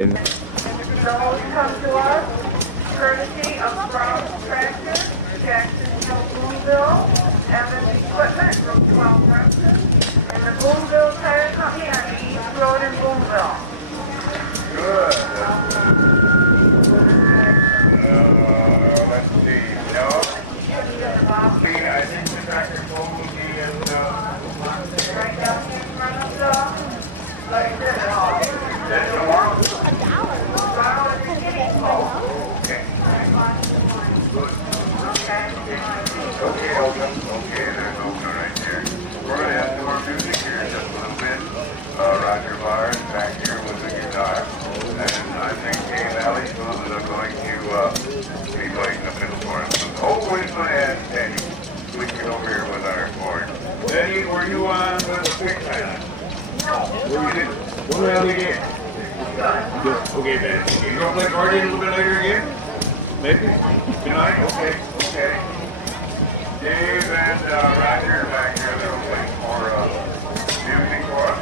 Those come to us courtesy of Brown Tractor, Jacksonville, Boonville, Evans Equipment, Route 12, Renton, and the Boonville Tire Company on the East Road in Boonville. Good. Let's see. No. See, I think the tractor pull will be in Right down here in front of the, like this. that's tomorrow. Okay. Okay, open. Okay, there's open right there. We're going to have some more music here in just a little bit. Roger Barr is back here with the guitar. And I think Dave Alley is going to be playing the middle for us. Hopefully it's going to add Teddy. We can over here with our board. Teddy, were you on with the big band? No. What round again? Good. Okay, man. You going to play accordion a little bit later again? Maybe? Tonight? Okay. Okay. Dave and Roger back here, they'll play more music for us.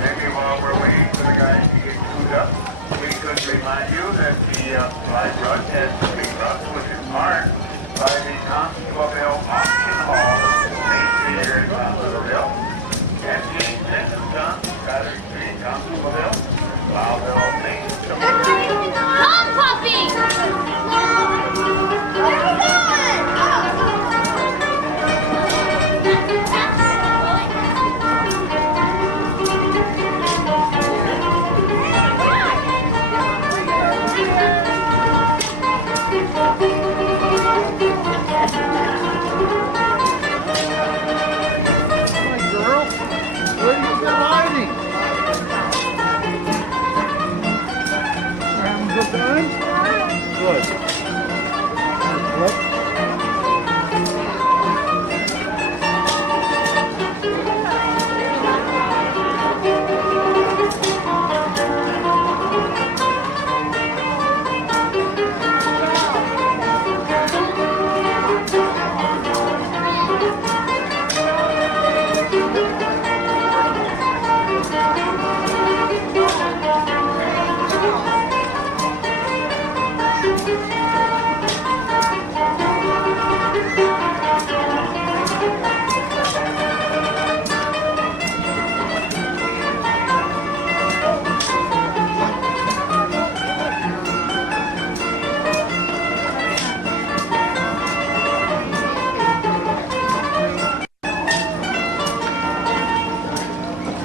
Maybe while we're waiting for the guys to get queued up, we could remind you that the live run has been run, which is marked by the Constableville Auction Hall, Main Street here in Constableville. And the Nixon Gun, Battery Street, Constableville, Bowville, Main Street. Come, puppy! Good. What?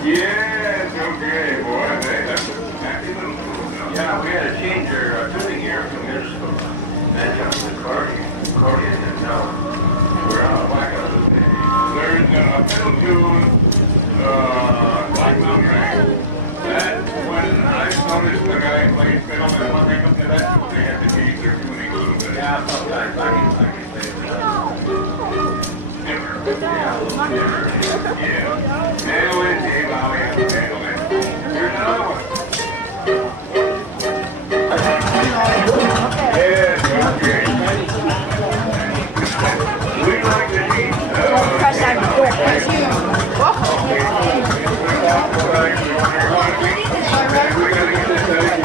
Yes, okay, boy. That's a happy little tool. Yeah, we had to change our tuning here from years ago. That's just the accordion, and now we're out of whack on this baby. There's a pedal tune, like Mountain Rain. That, when I noticed the guy plays pedal, and when they come to that tune, they have to change their tuning a little bit. Yeah, sometimes I can say dimmer. Yeah, a little dimmer. Yeah. Anyway, Dave, how we have to handle it. Here's another one. Yes, okay. We'd like to eat. Crush that quick. We gotta get this out.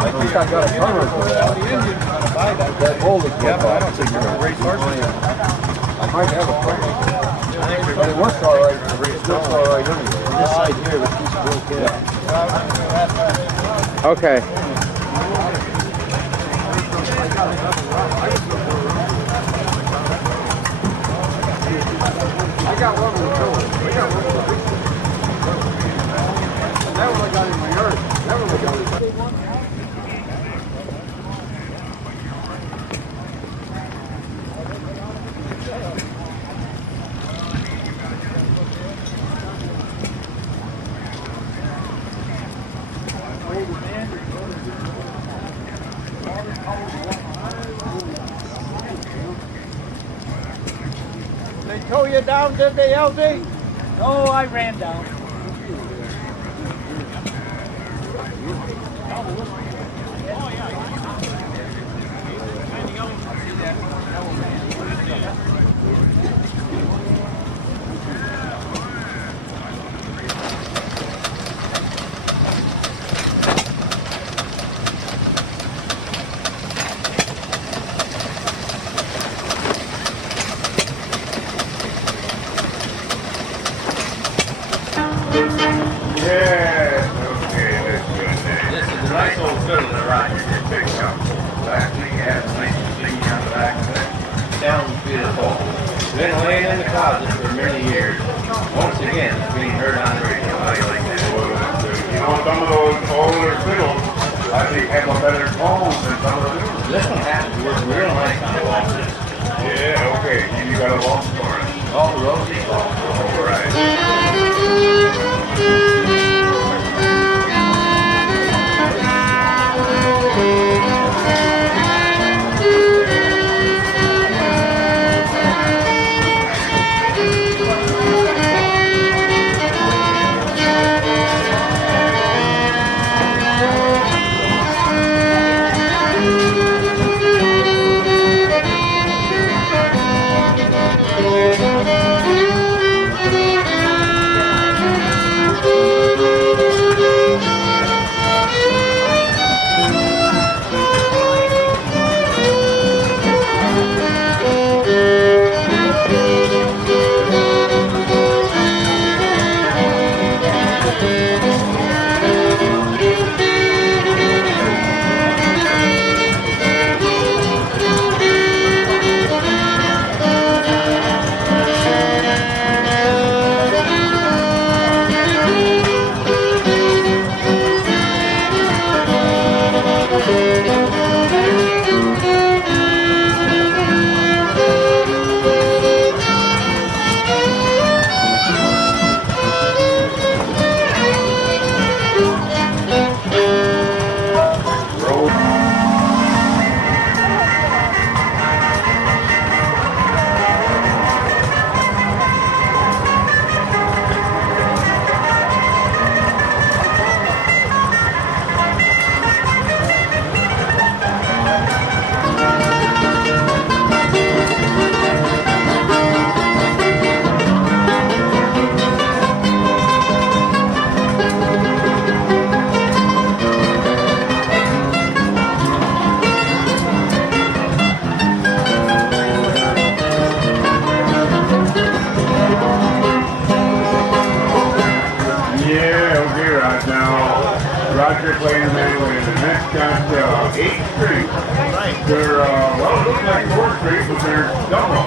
I think I got a cover for that. That bowl is good. I don't think you're gonna race horses. I might have a cover. But it works all right. It works all right anyway. This side here, the piece broke in. Okay. I got one with the pillow. I got one with the pillow. That one I got in my yard. That one I got in my yard. tow you down, did they, LD? Oh, I ran down. Yes, okay, that's good. This is a nice old fiddle that Roger just picked up. Actually, it has a nice thing on the back of it. Sounds beautiful. Been laying in the closet for many years. Once again, it's being heard on the radio. I like that. You know, some of those older fiddles, I think, have a better tone than some of the new ones. This one happens to work real nice on the waltzes. Yeah, okay. And you got a waltz for it. Oh, Rosie. All right. Roger playing the mandolin, and that's got 8th Street. They're, well, it looks like 4th Street, but they're double.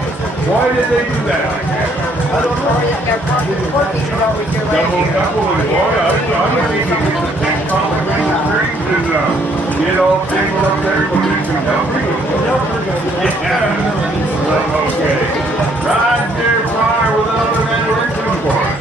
Why did they do that like that? I don't know. They're working over here right Double, here. double, and boy, I'm gonna need to get the same combination of strings and get all tangled up there, but you can help me. Yeah. Okay. Roger Pryor with another mandolin tune for us.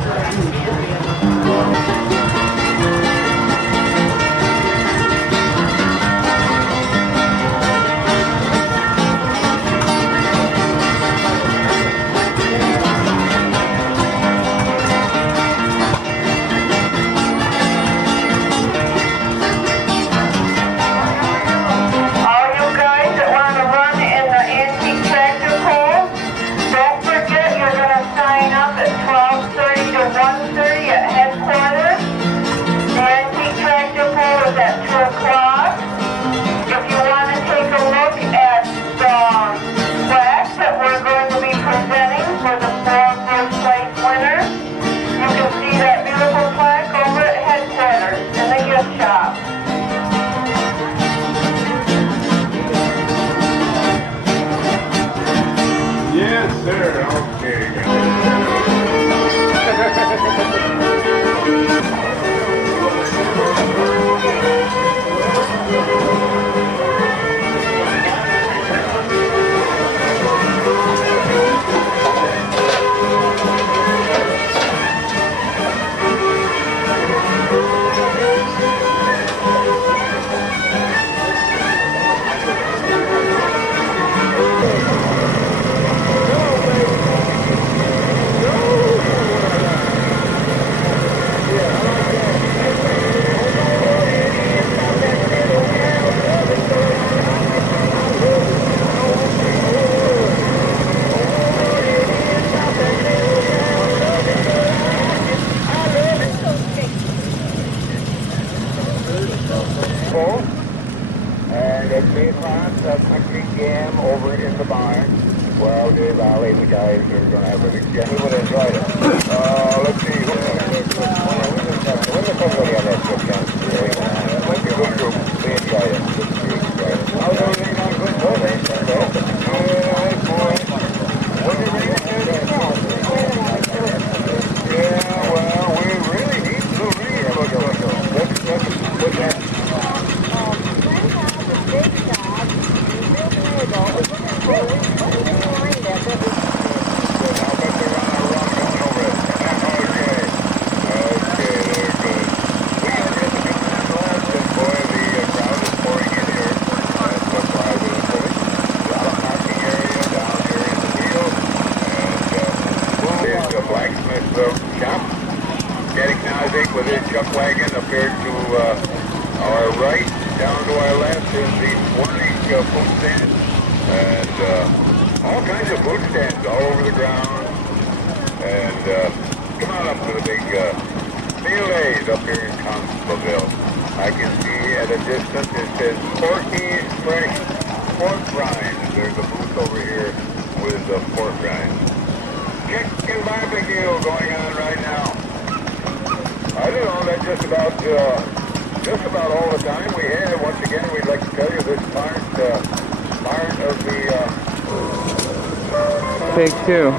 over in the barn. Well, Dave Valley, the guys are going to have a big jam. We would enjoy it. Let's see. When the somebody on that trip comes today, let's be a good group. We enjoy it. How's everything going? Good. Fantastic. Good, boy. What do you ready to do? Yeah, well, we really need to read. Let's put that. With his chuck wagon up here to our right, down to our left is the Pulley food stand, and all kinds of food stands all over the ground. And come on up to the big meal days up here in Constableville. I can see at a distance it says Porky's Fresh Pork Rinds. There's a booth over here with pork rinds. Chicken barbecue going on right now. I don't know, that's just about all the time we have. Once again, we'd like to tell you this part of the... Take two.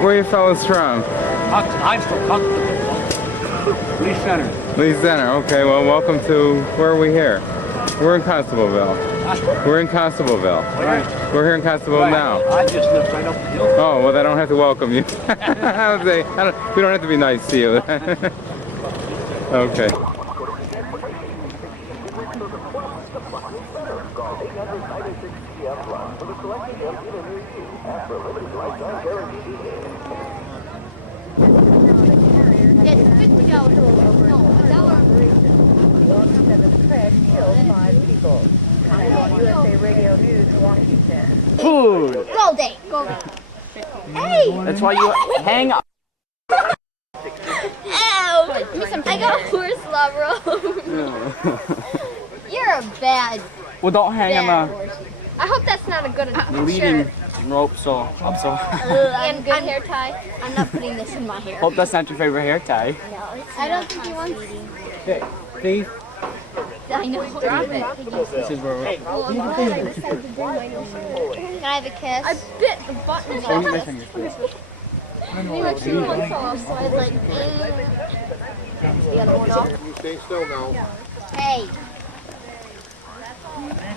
Where you fellas from? I'm from Constableville. Lee Center. Lee Center. Okay, well, welcome to, where are we here? We're in Constableville. We're in Constableville. Right. We're here in Constableville now. I just live right up the hill. Oh, well, I don't have to welcome you. I would say, we don't have to be nice to you. Okay. Food. Gold date. Hey! That's why you hang up. Ow! I got horse love You're a bad, Well, don't hang bad on horse. I hope that's not a good the leading rope, so up so. and good hair tie. I'm not putting this in my hair. Hope that's not your favorite hair tie. No, I don't think he wants. Hey, Steve. I know. Drop it. This is where we're. Can I have a kiss? I bit the button. Oh, my fingers. We were 2 months off, so I was like, the other one off. You stay still now. Hey.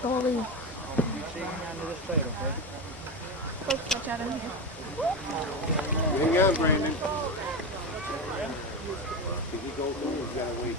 Goalie. Hang on, Brandon. If he goes through, he's got to wait.